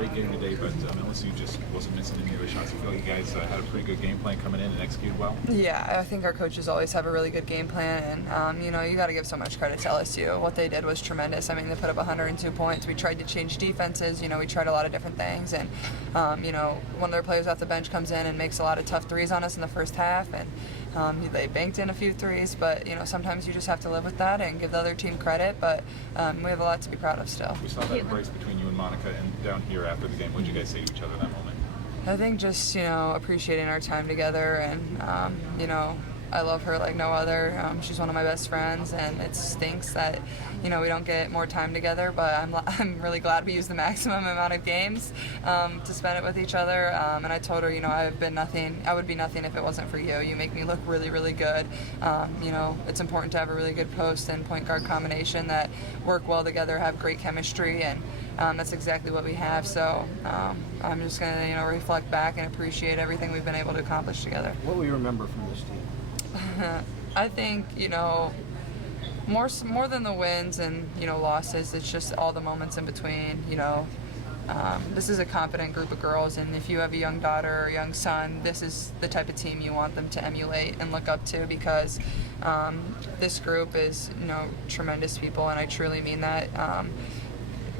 great game today, but LSU just wasn't missing any of the shots. I feel like you guys had a pretty good game plan coming in and executed well. Yeah, I think our coaches always have a really good game plan, and you got to give so much credit to LSU. What they did was tremendous. I mean, they put up 102 points. We tried to change defenses. We tried a lot of different things, and one of their players off the bench comes in and makes a lot of tough threes on us in the first half, and they banked in a few threes, but sometimes you just have to live with that and give the other team credit, but we have a lot to be proud of still. We saw that embrace between you and Monica and down here after the game. What did you guys say to each other in that moment? I think just, appreciating our time together, and, I love her like no other. She's one of my best friends, and it stinks that, we don't get more time together, but I'm really glad we use the maximum amount of games to spend it with each other. And I told her, I would be nothing if it wasn't for you. You make me look really, really good. It's important to have a really good post and point guard combination that work well together, have great chemistry, and that's exactly what we have. So I'm just going to, reflect back and appreciate everything we've been able to accomplish together. What will you remember from this team? I think, more than the wins and, losses, it's just all the moments in between, This is a confident group of girls, and if you have a young daughter or a young son, this is the type of team you want them to emulate and look up to, because this group is, tremendous people, and I truly mean that.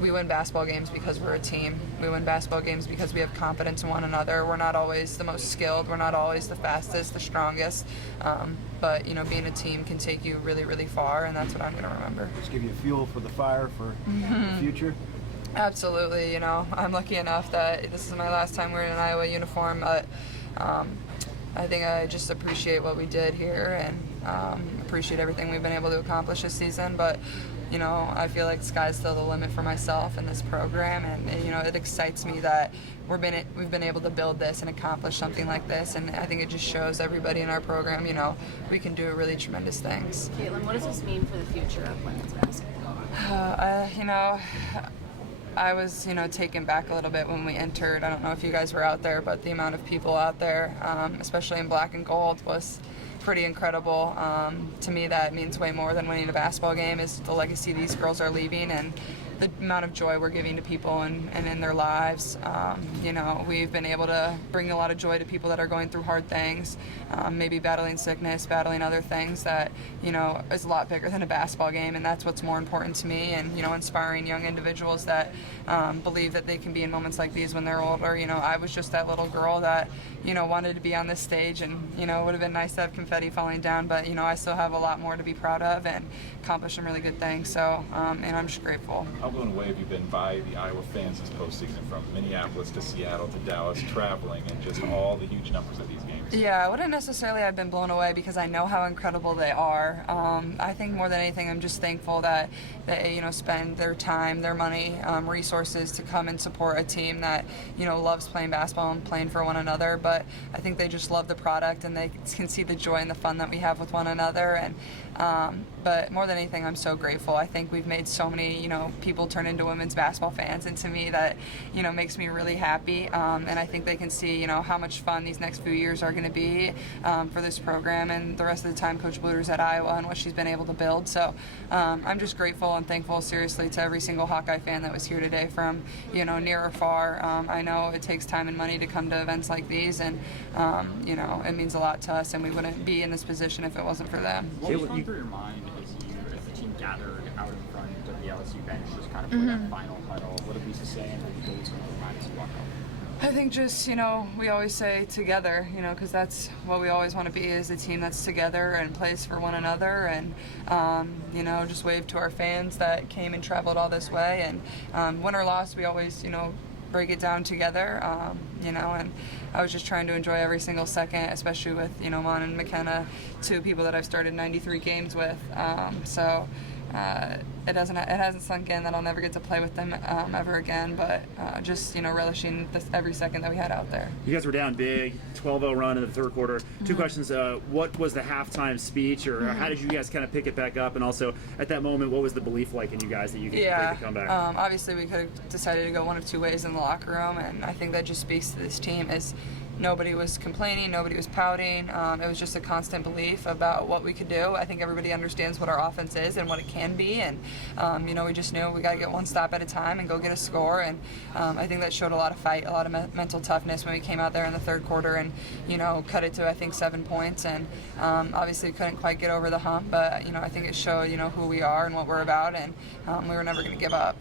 We win basketball games because we're a team. We win basketball games because we have confidence in one another. We're not always the most skilled. We're not always the fastest, the strongest. But, being a team can take you really, really far, and that's what I'm going to remember. Just give you fuel for the fire for the future? Absolutely. I'm lucky enough that this is my last time wearing an Iowa uniform, but I think I just appreciate what we did here and appreciate everything we've been able to accomplish this season. But I feel like the sky's still the limit for myself in this program, and it excites me that we've been able to build this and accomplish something like this, and I think it just shows everybody in our program, we can do really tremendous things. Caitlin, what does this mean for the future of women's basketball? I was, taken back a little bit when we entered. I don't know if you guys were out there, but the amount of people out there, especially in black and gold, was pretty incredible. To me, that means way more than winning a basketball game, is the legacy these girls are leaving and the amount of joy we're giving to people and in their lives. We've been able to bring a lot of joy to people that are going through hard things, maybe battling sickness, battling other things that, is a lot bigger than a basketball game, and that's what's more important to me, and, inspiring young individuals that believe that they can be in moments like these when they're older. I was just that little girl that, wanted to be on this stage, and, it would have been nice to have confetti falling down, but, I still have a lot more to be proud of and accomplish some really good things, so, and I'm just grateful. How blown away have you been by the Iowa fans this postseason, from Minneapolis to Seattle to Dallas, traveling, and just all the huge numbers of these games? Yeah, I wouldn't necessarily have been blown away because I know how incredible they are. I think more than anything, I'm just thankful that they, spend their time, their money, resources to come and support a team that, loves playing basketball and playing for one another. But I think they just love the product, and they can see the joy and the fun that we have with one another. And but more than anything, I'm so grateful. I think we've made so many, people turn into women's basketball fans, and to me that, makes me really happy. And I think they can see, how much fun these next few years are going to be for this program and the rest of the time Coach Bluter's at Iowa and what she's been able to build. So I'm just grateful and thankful, seriously, to every single Hawkeye fan that was here today, from, near or far. I know it takes time and money to come to events like these, and, it means a lot to us, and we wouldn't be in this position if it wasn't for them. What was going through your mind as the team gathered out in front of the LSU bench, just kind of for that final huddle? What did Lisa say, and what was going through your mind as you walked out? I think just, we always say together, because that's what we always want to be, is a team that's together and plays for one another, and, just wave to our fans that came and traveled all this way. And win or loss, we always, break it down together, and I was just trying to enjoy every single second, especially with, Mon and McKenna, two people that I've started 93 games with. It hasn't sunk in that I'll never get to play with them ever again, but just relishing every second that we had out there. You guys were down big, 12-0 run in the third quarter. Two questions: what was the halftime speech, or how did you guys kind of pick it back up? And also, at that moment, what was the belief like in you guys that you could make the comeback? Obviously, we could have decided to go one of two ways in the locker room, and I think that just speaks to this team is nobody was complaining, nobody was pouting. It was just a constant belief about what we could do. I think everybody understands what our offense is and what it can be, and we just knew we got to get one stop at a time and go get a score. And I think that showed a lot of fight, a lot of mental toughness when we came out there in the third quarter and cut it to I think 7 points. And obviously couldn't quite get over the hump, but I think it showed who we are and what we're about, and we were never going to give up.